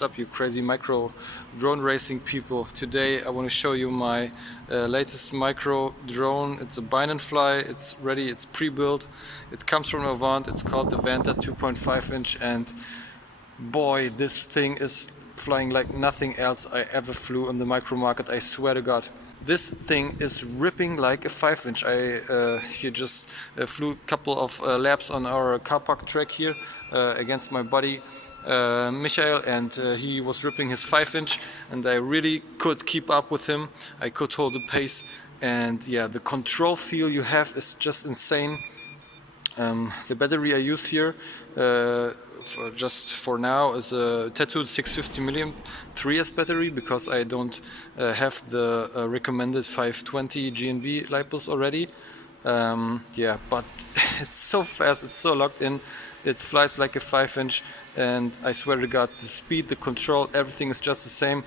What's up, you crazy micro drone racing people? Today I want to show you my latest micro drone. It's a bind and fly, it's ready, it's pre-built. It comes from Avant, it's called the Vanta 2.5 inch, and boy, this thing is flying like nothing else I ever flew on the micro market, I swear to God. This thing is ripping like a 5 inch. He just flew a couple of laps on our car park track here against my buddy Michael, and he was ripping his 5 inch, and I really could keep up with him. I could hold the pace, and yeah, the control feel you have is just insane. The battery I use here just for now is a tattooed 650 mAh 3S battery, because I don't have the recommended 520 GNV lipos already. Yeah, but it's so fast, it's so locked in, it flies like a 5 inch, and I swear to God, the speed, the control, everything is just the same.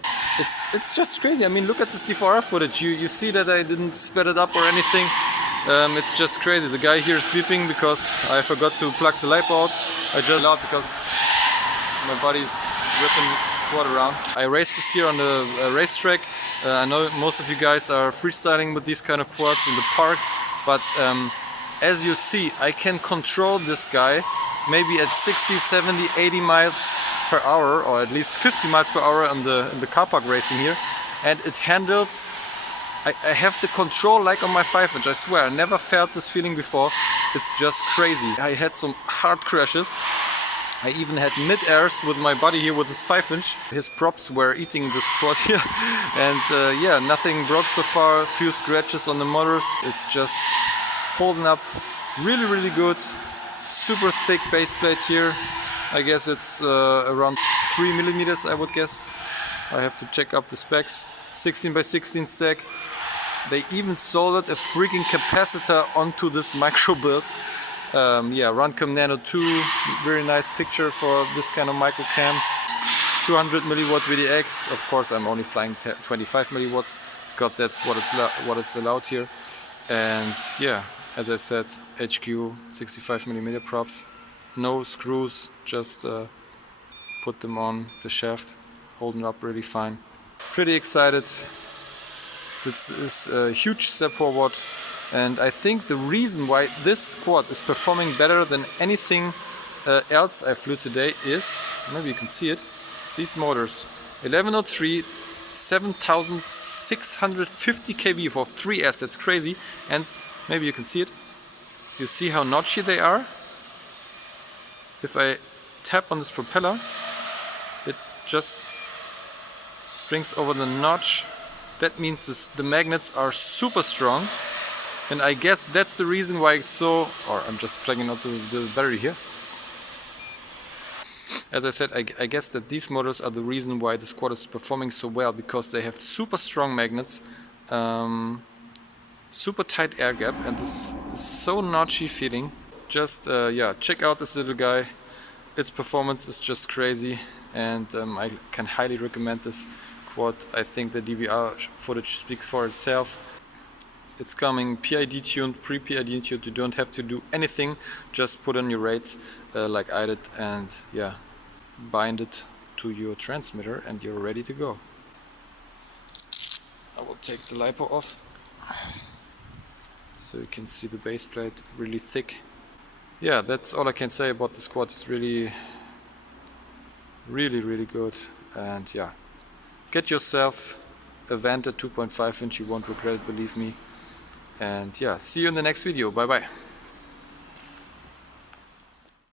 It's just crazy. I mean, look at this D4R footage. You see that I didn't sped it up or anything. It's just crazy. The guy here is beeping because I forgot to plug the lipo out. I just loud because my buddy's ripping his quad around. I raced this here on the racetrack. I know most of you guys are freestyling with these kind of quads in the park, but as you see, I can control this guy maybe at 60, 70, 80 miles per hour, or at least 50 miles per hour in the car park racing here, and it handles. I have the control like on my 5 inch, I swear. I never felt this feeling before. It's just crazy. I had some hard crashes. I even had mid-airs with my buddy here with his 5 inch. His props were eating this quad here. And yeah, nothing broke so far. A few scratches on the motors. It's just holding up really, really good. Super thick base plate here. I guess it's around 3 millimeters, I would guess. I have to check up the specs. 16 by 16 stack. They even soldered a freaking capacitor onto this micro build. Yeah, Runcam Nano 2, very nice picture for this kind of micro cam. 200 milliwatt VDX. Of course, I'm only flying 25 milliwatts because that's what it's allowed here. And yeah, as I said, HQ 65mm props. No screws, just put them on the shaft, holding up really fine. Pretty excited. This is a huge step forward, and I think the reason why this quad is performing better than anything else I flew today is, maybe you can see it, these motors. 1103, 7650 kV for 3S, that's crazy, and maybe you can see it. You see how notchy they are? If I tap on this propeller, it just brings over the notch. That means the magnets are super strong, and I guess that's the reason why it's so, or I'm just plugging out the battery here. As I said, I guess that these motors are the reason why the quad is performing so well, because they have super strong magnets, super tight air gap, and this is so notchy feeling. Just yeah, check out this little guy. Its performance is just crazy, and I can highly recommend this quad. I think the DVR footage speaks for itself. It's coming PID tuned, pre-PID tuned. You don't have to do anything, just put on your rates like I did, and yeah, bind it to your transmitter and you're ready to go. I will take the lipo off so you can see the base plate really thick. Yeah, that's all I can say about this quad. It's really good, and yeah, get yourself a Vanta 2.5 inch, you won't regret it, believe me. And yeah, see you in the next video. Bye bye.